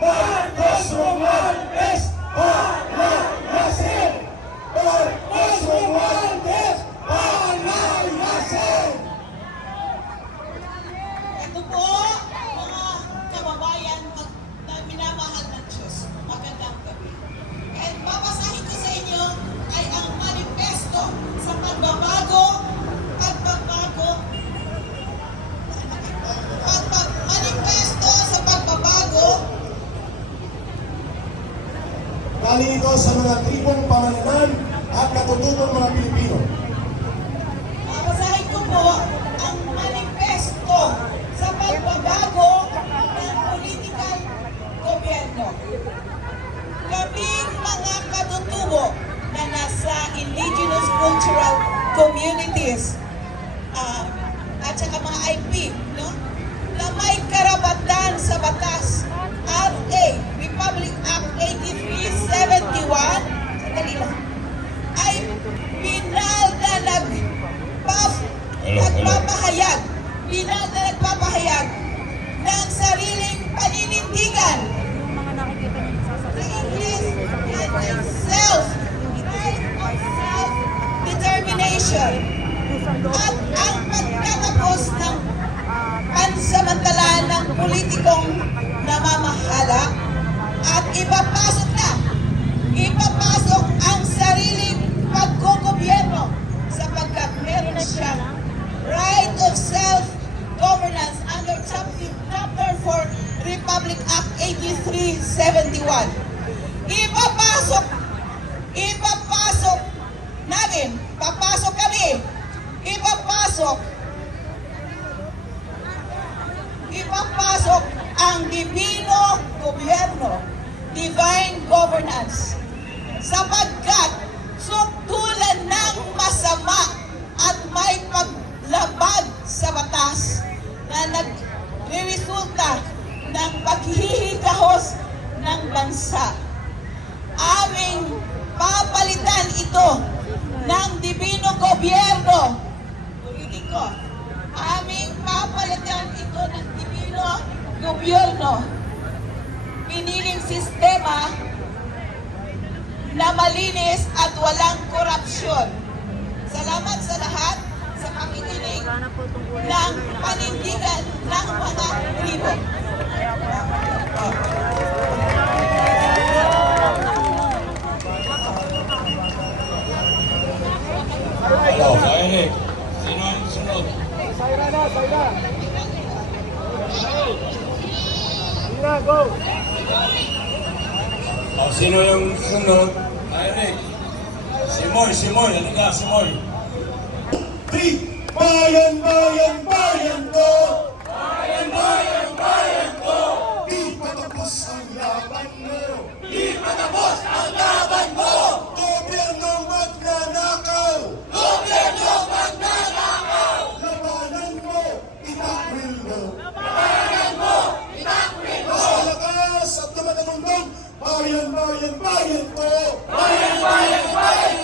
Para nuestro mal es para nacer. Para Galing ito sa mga tribong pamanunan at natututong mga Pilipino. Babasahin ko po ang manifesto sa pagbabago ng political gobyerno. Kaming mga katutubo na nasa indigenous cultural communities uh, at saka mga IP, no? na may karapatan sa batas gobyerno piniling sistema na malinis at walang korupsyon. Salamat sa lahat sa pakikinig ng panindigan ng mga libo. Sino ang sunod? Sayra na, sayra! Sayra! O sino yung sunod? Eric. Eh. Si Moy, si Moy. Ano ka, si Moy? Three. Bayan, bayan, bayan ko. Bayan, bayan, bayan ko. Di patapos ang laban mo. Di patapos. Bayern, Bayern, Bayern, Bayern, Bayern, Bayern, Bayern, Bayern.